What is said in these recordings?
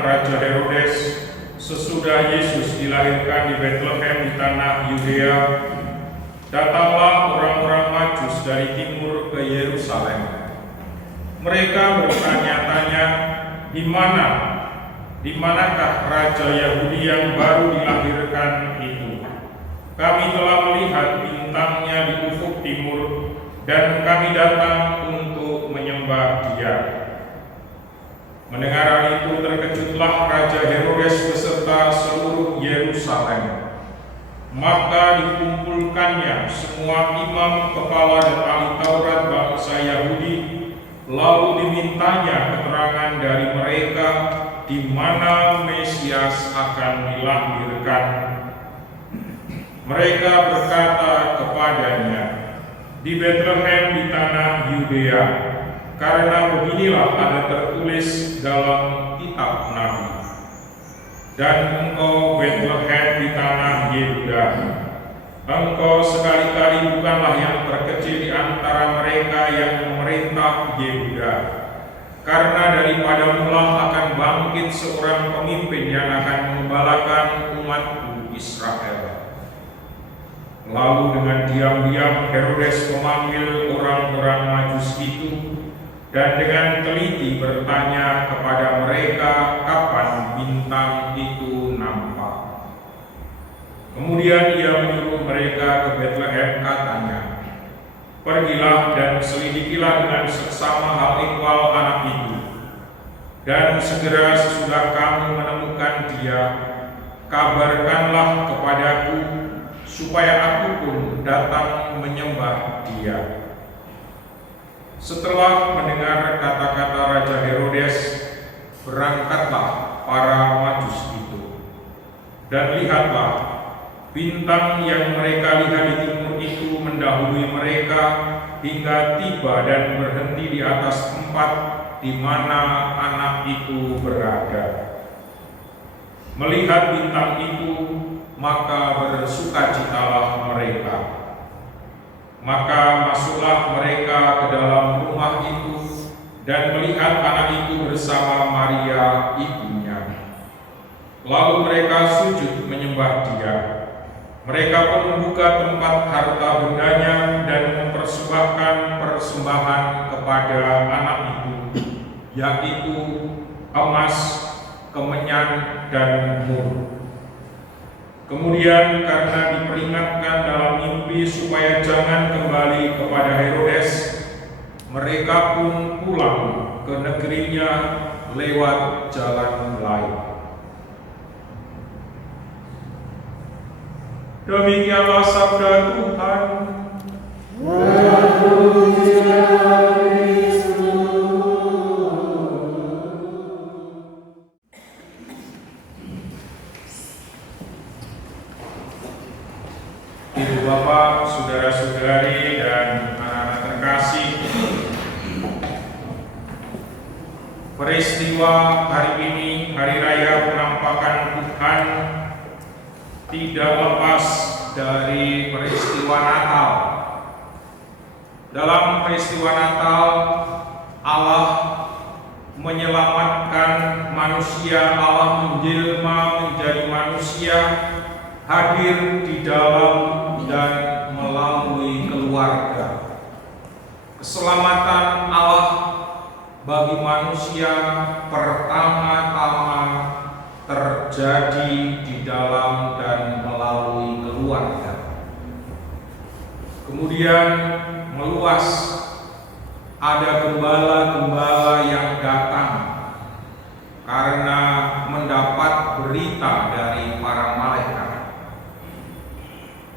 zaman Raja Herodes, sesudah Yesus dilahirkan di Bethlehem di tanah Yudea, datanglah orang-orang Majus dari timur ke Yerusalem. Mereka bertanya-tanya, di manakah Raja Yahudi yang baru dilahirkan itu? Kami telah melihat bintangnya di ufuk timur, dan kami datang untuk menyembah Dia. Mendengar hal itu, terkejutlah Raja Herodes beserta seluruh Yerusalem. Maka dikumpulkannya semua imam, kepala dan ahli Taurat bangsa Yahudi, lalu dimintanya keterangan dari mereka di mana Mesias akan dilahirkan. Mereka berkata kepadanya, di Bethlehem di tanah Yudea, karena beginilah ada tertulis dalam kitab Nabi. Dan engkau Bethlehem di tanah Yehuda, engkau sekali-kali bukanlah yang terkecil di antara mereka yang memerintah Yehuda, karena daripada mulah akan bangkit seorang pemimpin yang akan mengembalakan umatku Israel. Lalu dengan diam-diam Herodes memanggil orang-orang Majus itu dan dengan teliti bertanya kepada mereka kapan bintang itu nampak. Kemudian ia menyuruh mereka ke Bethlehem, katanya, pergilah dan selidikilah dengan seksama hal ihwal anak itu, dan segera sesudah kamu menemukan dia, kabarkanlah kepadaku, supaya aku pun datang menyembah dia. Setelah mendengar kata-kata Raja Herodes, berangkatlah para Majus itu. Dan lihatlah, bintang yang mereka lihat di timur itu mendahului mereka hingga tiba dan berhenti di atas tempat di mana anak itu berada. Melihat bintang itu, maka bersukacitalah mereka. Maka masuklah mereka ke dalam rumah itu dan melihat anak itu bersama Maria ibunya. Lalu mereka sujud menyembah Dia. Mereka pun membuka tempat harta bendanya dan mempersembahkan persembahan kepada anak itu, yaitu emas, kemenyan, dan mur. Kemudian karena diperingatkan dalam mimpi supaya jangan kembali kepada Herodes, mereka pun pulang ke negerinya lewat jalan lain. Demikianlah sabda Tuhan. Ibu bapak, saudara-saudari, dan anak-anak terkasih, peristiwa hari ini, Hari Raya Penampakan Tuhan, tidak lepas dari peristiwa Natal. Dalam peristiwa Natal, Allah menyelamatkan manusia, Allah menjelma menjadi manusia, hadir di dalam dan melalui keluarga. Keselamatan Allah bagi manusia pertama-tama terjadi di dalam dan melalui keluarga. Kemudian meluas, ada gembala-gembala yang datang karena mendapat berita dari para malaikat.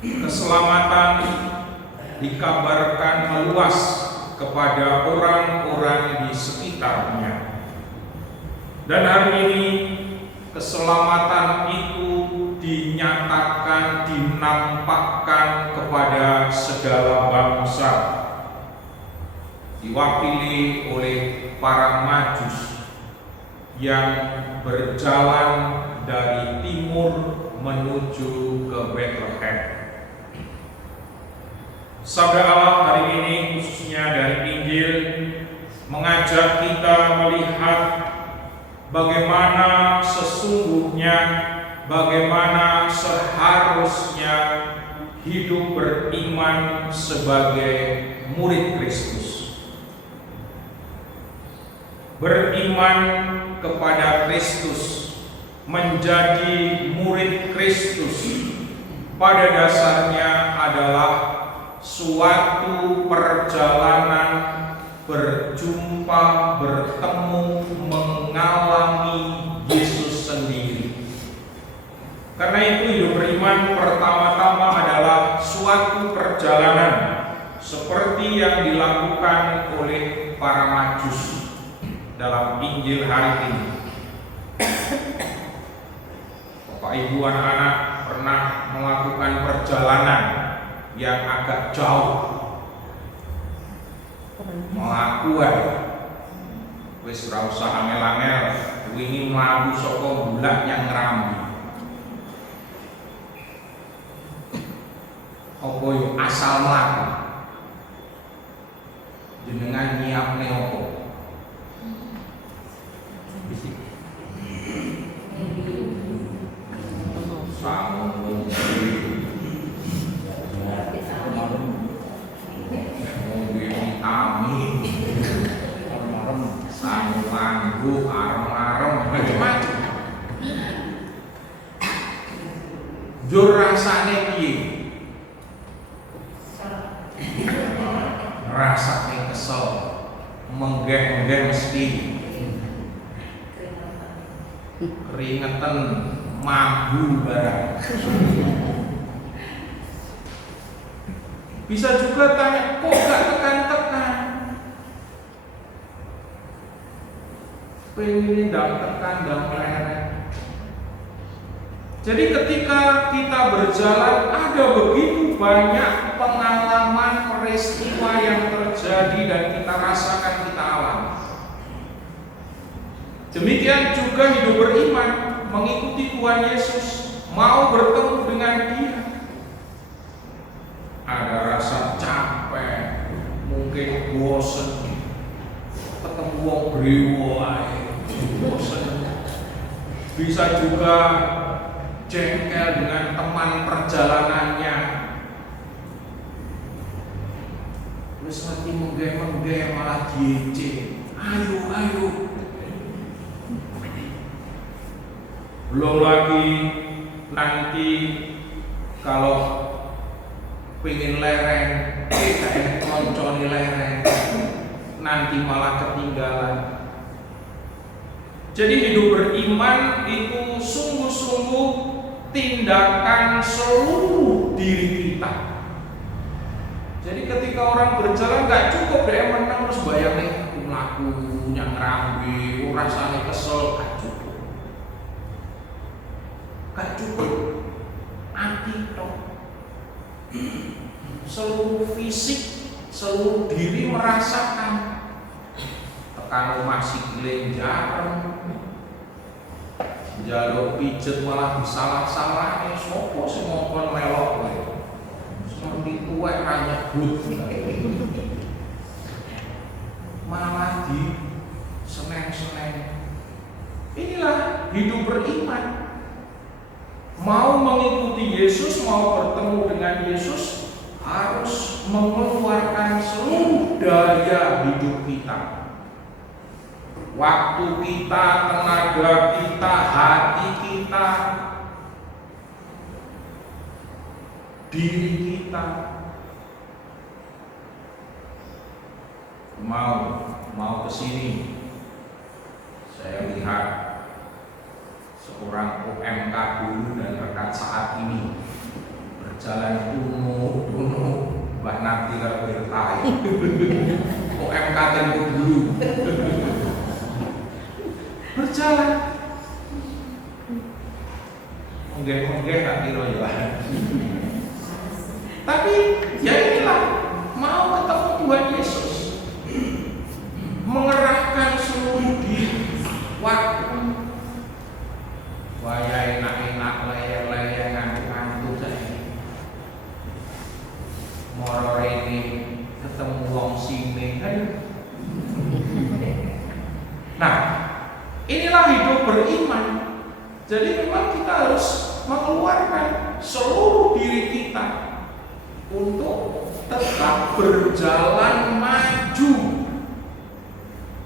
Keselamatan dikabarkan meluas kepada orang-orang di sekitarnya. Dan hari ini keselamatan itu dinyatakan, dinampakkan kepada segala bangsa, diwakili oleh para Majus yang berjalan dari timur menuju ke Bethlehem. Sabda Allah hari ini, khususnya dari Injil, mengajak kita melihat bagaimana sesungguhnya bagaimana seharusnya hidup beriman sebagai murid Kristus. Beriman kepada Kristus, menjadi murid Kristus, pada dasarnya adalah suatu perjalanan berjumpa, bertemu, mengalami Yesus sendiri. Karena itu hidup beriman pertama-tama adalah suatu perjalanan seperti yang dilakukan oleh para Majus dalam Injil hari ini. Bapak Ibu anak-anak pernah melakukan perjalanan yang agak jauh, melakukan wis ora usah angel-angel, wingi mlaku saka bulak yang Ngrambi. Apa yo asal mlaku? Jenengan nyiapne apa? Sangun amin, sangun langgu, arem-arem, macam-macam. Jur rasane piye? Rasane kesel, menggeh-menggeh mesti, keringetan, mambu barang. Bisa juga tanya, kok gak tekan-tekan? Pengen ndang tekan, ndang meleret. Jadi ketika kita berjalan, ada begitu banyak pengalaman peristiwa yang terjadi dan kita rasakan, kita alami. Demikian juga hidup beriman, mengikuti Tuhan Yesus, mau bertemu dengan Dia. Ada rasa capek, mungkin bosan, ketemu wong brewo ae, bosan. Bisa juga jengkel dengan teman perjalanannya. Wis ngerti menggeh-menggeh malah diece. Ayo. Belum lagi nanti kalau pengen lereng, kita konconi lereng, nanti malah ketinggalan. Jadi hidup beriman itu sungguh-sungguh tindakan seluruh diri kita. Jadi ketika orang berjalan gak cukup dia menang terus bayangin aku mlaku nyang Ngrambi, rasane kesel, gak cukup. Gak cukup. Ati tok. Seluruh fisik, seluruh diri merasakan. Tekan masih gelenjaran, jaluk pijet malah disalah-salah. Sopo sing ngongkon melok kowe? Seperti tuwek ra nyebut, malah di seneng-seneng. Inilah hidup beriman. Mau mengikuti Yesus, mau bertemu dengan Yesus, harus mengeluarkan seluruh daya hidup kita. Waktu kita, tenaga kita, hati kita, diri kita. Mau ke sini. Saya lihat seorang OMK dulu dan rekan saat ini berjalan kuno Mbak Nanti bertai OMK tempo dulu berjalan menggeh-menggeh tak kira ya. Tapi ya inilah, mau ketemu Tuhan Yesus, mengerahkan seluruh diri, waktu, waya enak-enak, leye-leye, ngantuk-ngantuk saja. Moro ini ketemu wong sini, Nah, inilah hidup beriman. Jadi memang kita harus mengeluarkan seluruh diri kita untuk tetap berjalan maju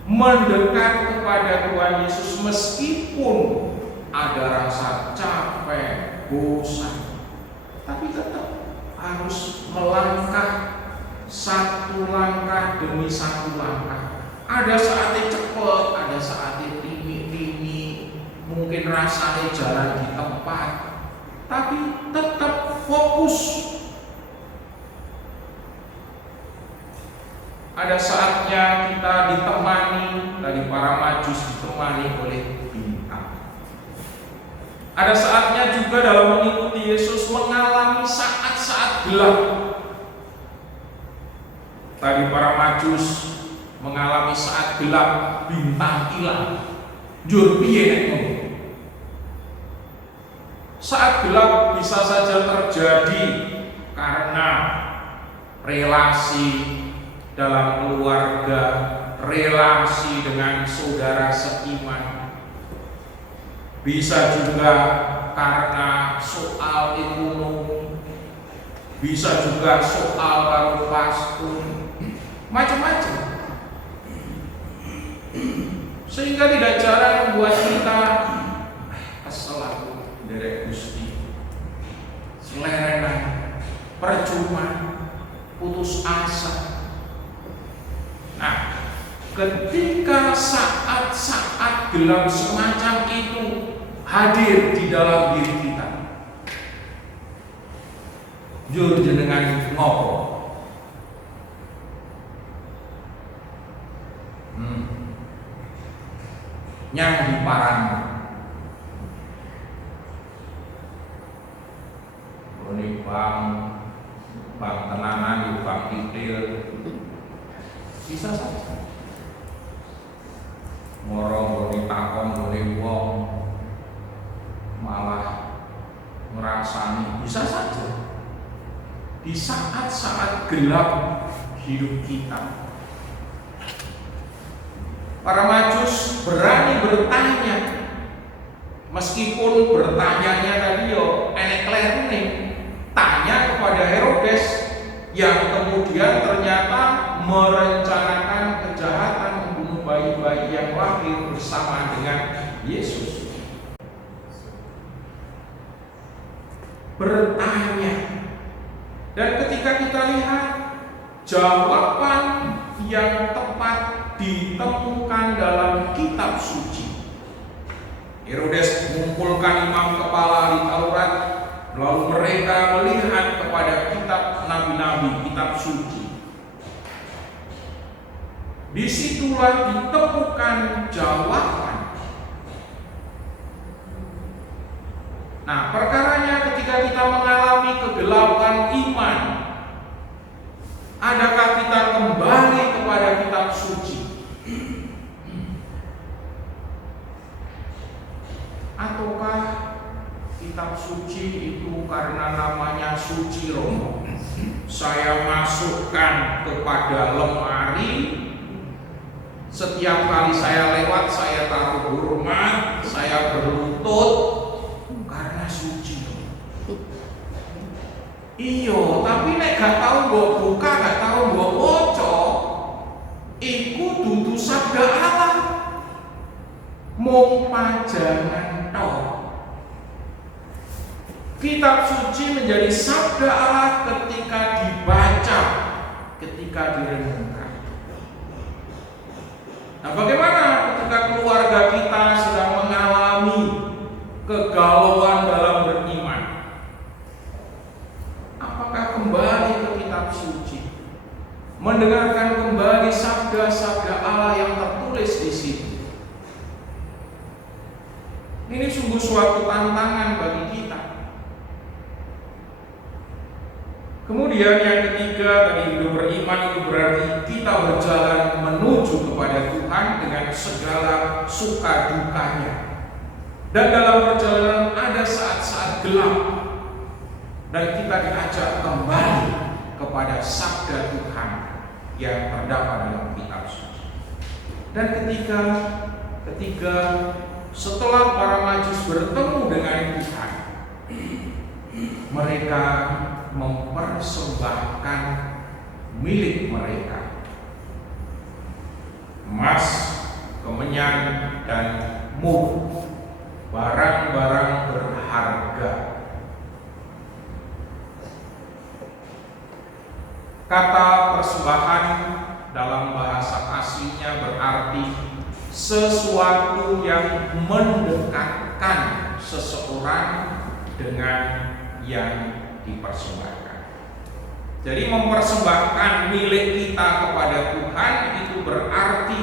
mendekat kepada Tuhan Yesus meskipun ada rasa capek, bosan, tapi tetap harus melangkah satu langkah demi satu langkah. Ada saatnya cepat, ada saatnya limi-limi, mungkin rasanya jalan di tempat, tapi tetap fokus. Ada saatnya kita ditemani, dari para Majus ditemani oleh bintang. Ada saatnya juga dalam mengikuti Yesus mengalami saat-saat gelap. Tadi para Majus mengalami saat gelap, bintang hilang. Jur piye nek ngono. Saat gelap bisa saja terjadi karena relasi dalam keluarga, relasi dengan saudara seiman. Bisa juga karena soal ekonomi, bisa juga soal karo pastor, macam-macam. Sehingga tidak jarang membuat kita kesel aku derek Gusti, selerenan, percuma, putus asa. Nah, ketika saat-saat gelap semacam itu hadir di dalam diri kita, jur jenengan ngopo? Yang diparang ini bang tenanan di bang titil bisa saja moro ditakon oleh wong malah ngerasani, bisa saja di saat-saat gelap hidup kita. Para Majus berani bertanya, meskipun bertanyanya tadi yo enek klerune, tanya kepada Herodes yang kemudian ternyata merencanakan kejahatan membunuh bayi-bayi yang lahir bersama dengan Yesus. Bertanya, dan ketika kita lihat jawaban yang tepat ditemukan dalam kitab suci. Herodes mengumpulkan imam kepala ahli Taurat, lalu mereka melihat kepada kitab nabi-nabi, kitab suci. Disitulah ditemukan jawaban. Nah, perkaranya ketika kita mengalami kegelapan iman, adakah kita kembali kepada kitab suci? Ataukah kitab suci itu karena namanya suci Romo, saya masukkan kepada lemari, setiap kali saya lewat saya taruh hormat, saya berlutut karena suci. Iyo, tapi nek gak tahu mbok buka, gak tahu mbok waca, iku dudu sabda Allah, mung pajangan tok. Kitab suci menjadi sabda Allah ketika dibaca, ketika direnungkan. Nah, bagaimana ketika keluarga kita sedang mengalami kegalauan dalam beriman? Apakah kembali ke kitab suci, mendengarkan kembali sabda-sabda Allah yang tertulis di situ? Ini sungguh suatu tantangan bagi kita. Kemudian yang ketiga, tadi hidup beriman itu berarti kita berjalan menuju kepada Tuhan dengan segala suka dukanya. Dan dalam perjalanan ada saat-saat gelap, dan kita diajak kembali kepada sabda Tuhan yang terdapat dalam kitab suci. Dan ketiga, setelah para Majus bertemu dengan Tuhan, mereka mempersembahkan milik mereka, emas, kemenyan, dan mur, barang-barang berharga. Kata persembahan dalam bahasa aslinya berarti sesuatu yang mendekatkan seseorang dengan yang dipersembahkan. Jadi mempersembahkan milik kita kepada Tuhan itu berarti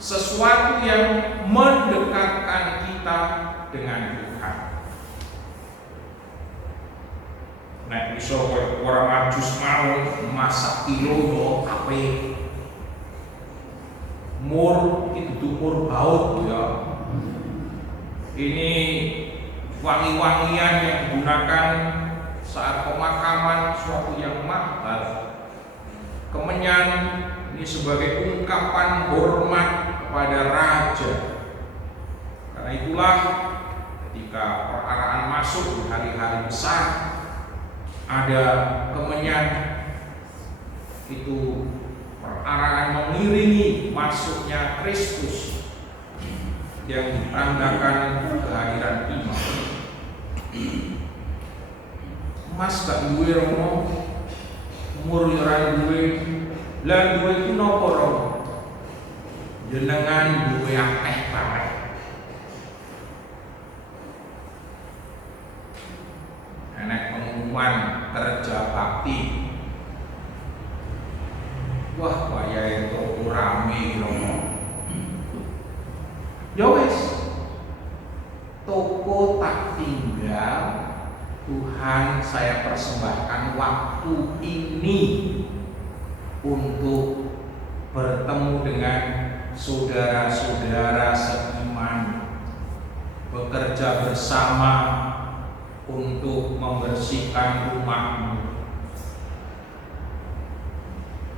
sesuatu yang mendekatkan kita dengan Tuhan. Nah, bisa orang Majus mau masak kilo ape mur itu mur baut ya. Ini wangi-wangian yang digunakan saat pemakaman, suatu yang mahal. Kemenyan ini sebagai ungkapan hormat kepada raja. Karena itulah ketika perayaan masuk di hari-hari besar, ada kemenyan, itu perayaan mengiringi masuknya Kristus yang ditandai kehadiran imam. Mas gak duwe romo, umur ora duwe, lan duwe ku napa romo? Jenengan duwe akeh banget. Enek pengumuman kerja bakti. Wah, wayahe toko rame romo. Ya wis, toko tak tinggal. Tuhan, saya persembahkan waktu ini untuk bertemu dengan saudara-saudara seiman, bekerja bersama untuk membersihkan rumahmu.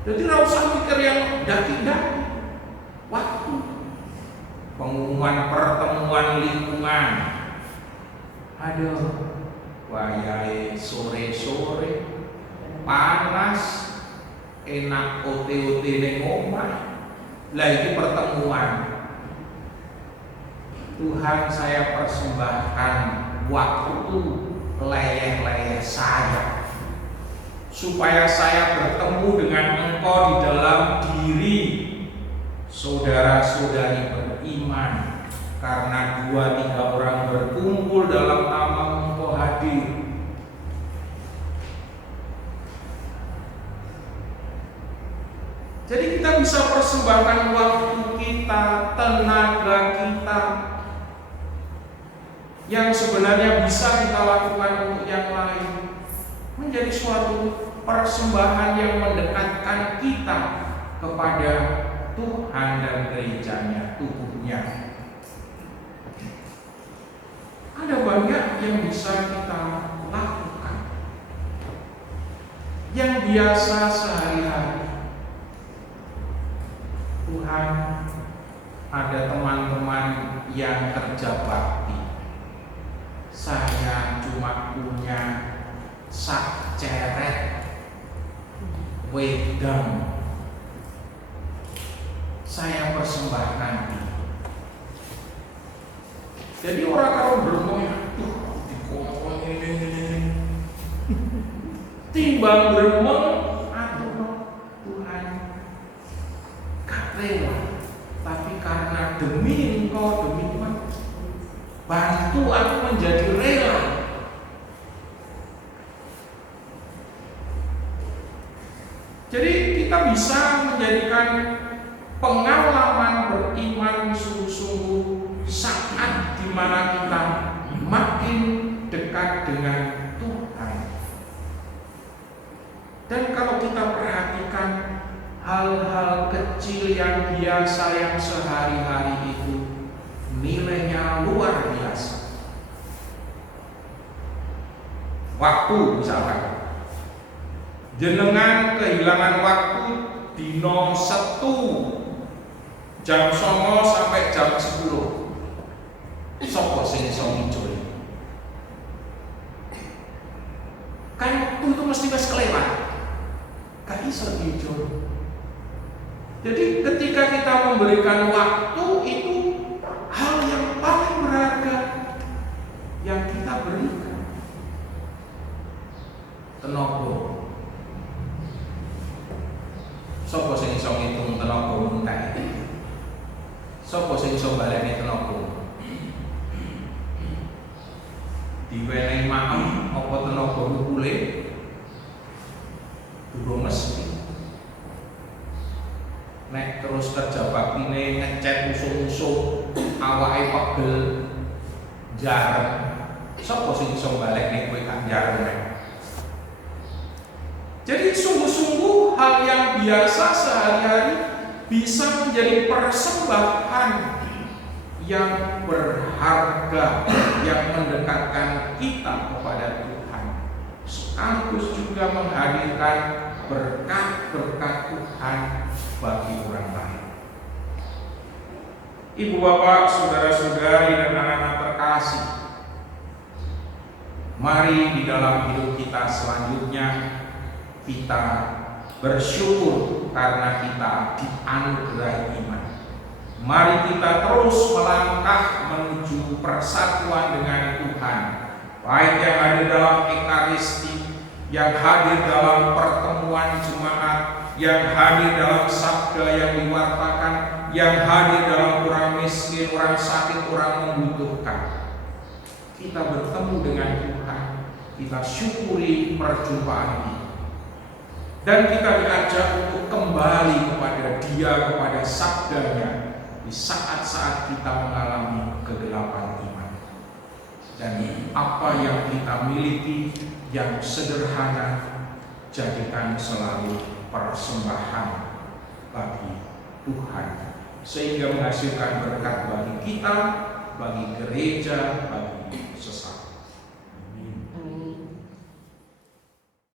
Jadi tidak usah mikir yang daki-daki. Waktu pengumuman pertemuan lingkungan, aduh, wayahe sore-sore panas, enak ote-ote ning omah. Lah iki pertemuan. Tuhan, saya persembahkan waktu leyeh-leyeh saya supaya saya bertemu dengan Engkau di dalam diri saudara-saudari beriman. Karena 2-3 orang berkumpul dalam nama Engkau hadir. Jadi kita bisa persembahkan waktu kita, tenaga kita, yang sebenarnya bisa kita lakukan untuk yang lain, menjadi suatu persembahan yang mendekatkan kita kepada Tuhan dan gerejanya, tubuhnya. Ada banyak yang bisa kita lakukan, yang biasa sehari-hari. Tuhan, ada teman-teman yang kerja bakti. Saya cuma punya sak ceret wedang. Saya persembahkan. Jadi orang kalau beromong, tuh dikongkong ini. Timbang beromong, Tuhan, gak rela. Tapi karena demi Engkau, demi Tuhan, bantu aku menjadi rela. Jadi kita bisa menjadikan pengalaman beriman sungguh-sungguh saat di mana kita makin dekat dengan Tuhan. Dan kalau kita perhatikan hal-hal kecil yang biasa yang sehari-hari itu, nilainya luar biasa. Waktu misalkan, jenengan kehilangan waktu dino 1 jam 09 sampai jam 10. sapa sing iso ngijoli? Kan waktu itu mesti wis kelewat. Gak iso ngijoli. Jadi ketika kita memberikan waktu itu hal yang paling berharga yang kita berikan. Tenaga. Sapa sing iso ngitung tenaga entek? Sapa sing iso baleni tenaga? Diwenehi maem apa tenaga nukule? Durung mesti. Nek terus kerja baktine ngecet usum-usum awake pegel jarem. Sapa sing iso balekne kowe gak jarem? Jadi sungguh-sungguh hal yang biasa sehari-hari bisa menjadi persembahan yang berharga yang mendekatkan kita kepada Tuhan, sekaligus juga menghadirkan berkat-berkat Tuhan bagi orang lain. Ibu bapak, saudara-saudari dan anak-anak terkasih, mari di dalam hidup kita selanjutnya kita bersyukur karena kita dianugerahi iman. Mari kita terus melangkah menuju persatuan dengan Tuhan, baik yang hadir dalam Ekaristi, yang hadir dalam pertemuan jemaat, yang hadir dalam sabda yang diwartakan, yang hadir dalam orang miskin, orang sakit, orang membutuhkan. Kita bertemu dengan Tuhan, kita syukuri perjumpaan ini. Dan kita diajak untuk kembali kepada Dia, kepada sabdanya di saat-saat kita mengalami kegelapan iman. Dan apa yang kita miliki yang sederhana, jadikan selalu persembahan bagi Tuhan, sehingga menghasilkan berkat bagi kita, bagi gereja, bagi